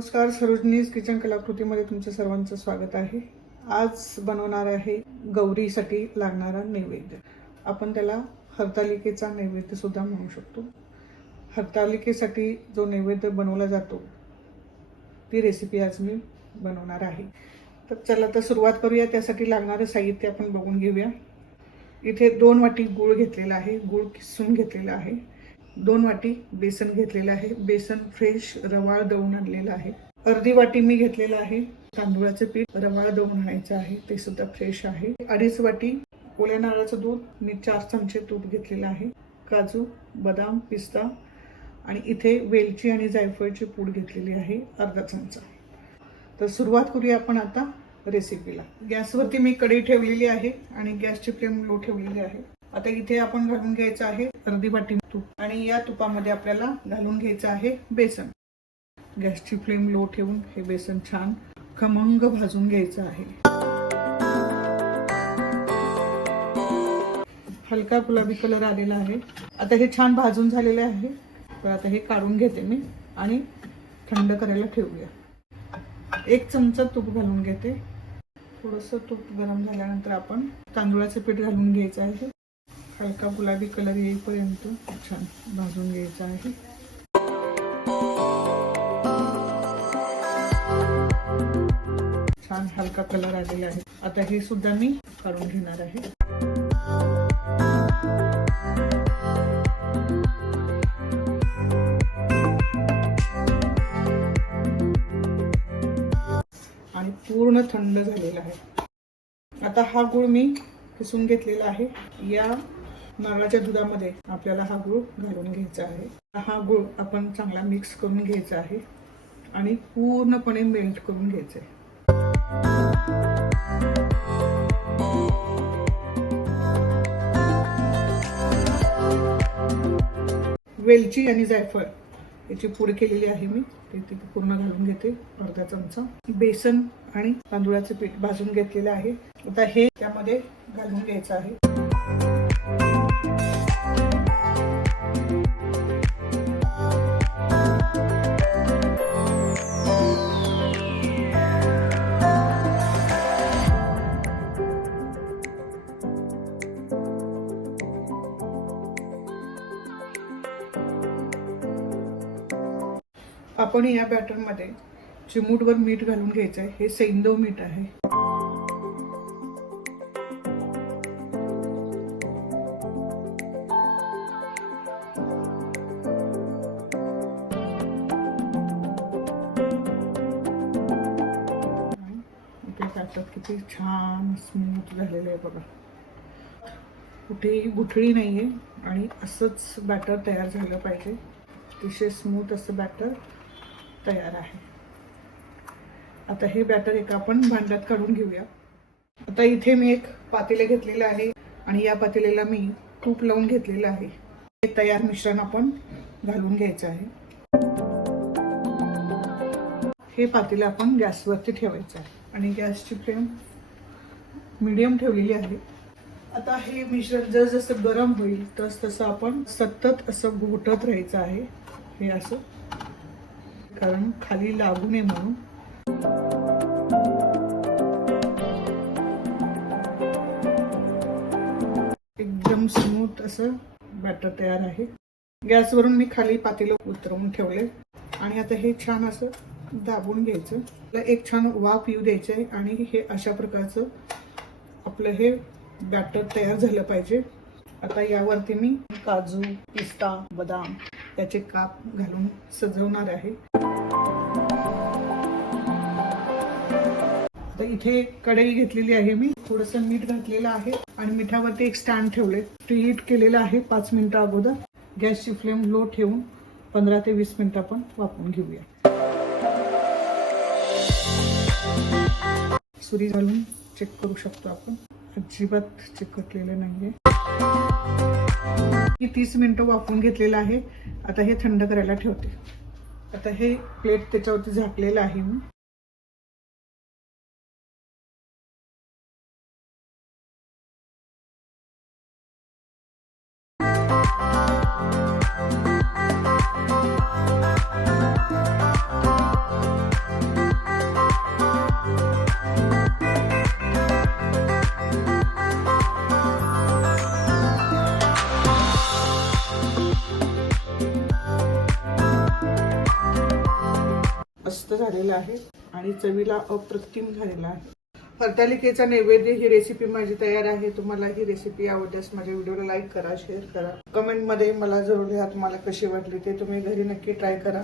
नमस्कार सरोजनीज किचन कलाकृतीमध्ये तुमचं सर्वांचं स्वागत आहे. आज बनवणार आहे गौरीसाठी लागणारा नैवेद्य. आपण त्याला हरतालिकेचा नैवेद्यसुद्धा म्हणू शकतो. हरतालिकेसाठी जो नैवेद्य बनवला जातो ती रेसिपी आज मी बनवणार आहे. तर चला तर सुरुवात करूया. त्यासाठी लागणारं साहित्य आपण बघून घेऊया. इथे दोन वाटी गूळ घेतलेला आहे गूळ किसून घेतलेला आहे. दोन वाटी बेसन घेतलेलं आहे. बेसन फ्रेश रवाळ दळून आणलेलं आहे. अर्धी वाटी मी घेतलेलं आहे. तांदूळाचं पीठ रवाळ दळून आणायचं आहे. ते सुद्धा फ्रेश आहे. अडीच वाटी ओल्या नारळाचं दूध. मी चार चमचे तूप घेतलेलं आहे. काजू बदाम पिस्ता आणि इथे वेलची आणि जायफळची पूड घेतलेली आहे. अर्धा चमचा. तर सुरुवात करूया आपण आता रेसिपीला गॅसवरती मी कढई ठेवलेली आहे आणि गॅसची फ्लेम लो ठेवलेली आहे. आता इथे आपण घालून घ्यायचं आहे अर्धी वाटी तूप. आणि या तुपामध्ये आपल्याला घालून घ्यायचं आहे बेसन. गॅसची फ्लेम लो ठेवून हे बेसन छान खमंग भाजून घ्यायचं आहे. हलका गुलाबी कलर आलेला आहे. आता हे छान भाजून झालेले आहे. तर आता हे काढून घेते मी आणि थंड करायला ठेवूया. एक चमचा तूप घालून घेते. थोडंसं तूप गरम झाल्यानंतर आपण तांदूळाचं पीठ घालून घ्यायचं आहे. हलका गुलाबी कलर येईपर्यंत छान भाजून घ्यायचा आहे. छान हलका कलर आलेला आहे. आता हे सुद्धा मी काढून घेणार आहे. आणि पूर्ण थंड झालेला आहे. आता हा गुळ मी किसून घेतलेला आहे. या नारळाच्या दुधामध्ये आपल्याला हा गुळ घालून घ्यायचा आहे. हा गुळ आपण चांगला मिक्स करून घ्यायचा आहे आणि पूर्णपणे मेल्ट करून घ्यायचं आहे. वेलची आणि जायफळ याची पूड केलेली आहे मी. ते ती पूर्ण घालून घेते. अर्धा चमचा. बेसन आणि तांदुळाचं पीठ भाजून घेतलेलं आहे. आता हे त्यामध्ये घालून घ्यायचं आहे. आपण या बॅटरमध्ये चिमूटवर मीठ घालून घ्यायचं आहे हे सैंदव मीठ आहे. किती छान स्मूथ झालेलं आहे बघा. कुठेही गुठळी नाही आहे आणि असंच बॅटर तयार झालं पाहिजे. अतिशय स्मूथ असं बॅटर तयार आहे. आता हे बॅटर एका आपण भांड्यात काढून घेऊया. आता इथे मी एक पातेले घेतलेलं आहे आणि या पातेलेला मी तूप लावून घेतलेलं आहे. हे तयार मिश्रण आपण घालून घ्यायचं आहे. हे पातेलं आपण गॅसवरती ठेवायचं आहे आणि गॅसची फ्लेम मीडियम ठेवलेली आहे. आता हे मिश्रण जसजसं गरम होईल तस तसं आपण सतत असं घोटत राहायचं आहे. हे असं कारण खाली लागू नये म्हणून. एकदम स्मूथ असं बॅटर तयार आहे. गॅसवरून मी खाली पातेलं उतरवून ठेवले आणि आता हे छान असं दाबून घ्यायचं. एक छान वाफ येऊ द्यायचं आहे आणि हे अशा प्रकारचं आपलं हे बॅटर तयार झालं पाहिजे. आता यावरती मी काजू पिस्ता बदाम याचे काप घालून सजवणार आहे. इथे कढई घेतलेली आहे मी. थोडस मीठ घातलेलं आहे आणि मिठावरती एक स्टँड ठेवले हीट केलेलं आहे पाच मिनिटं अगोदर. गॅसची फ्लेम लो ठेवून पंधरा ते वीस मिनिटं आपण वापरून घेऊया. सुरी घालून चेक करू शकतो आपण. अजिबात चिकटलेलं नाहीये. मी तीस मिनिटं वापरून घेतलेलं आहे. आता हे थंड करायला ठेवते. आता हे प्लेट त्याच्यावरती झाकलेलं आहे मी. झालेला आहे आणि चवीला अप्रतिम झालेला आहे. हरतालिकेचा नैवेद्य ही रेसिपी माझी तयार आहे. तुम्हाला ही रेसिपी आवडल्यास माझ्या व्हिडिओला लाईक करा शेअर करा. कमेंटमध्ये मला जरूर लिहा तुम्हाला कशी वाटली ते तुम्ही घरी नक्की ट्राय करा.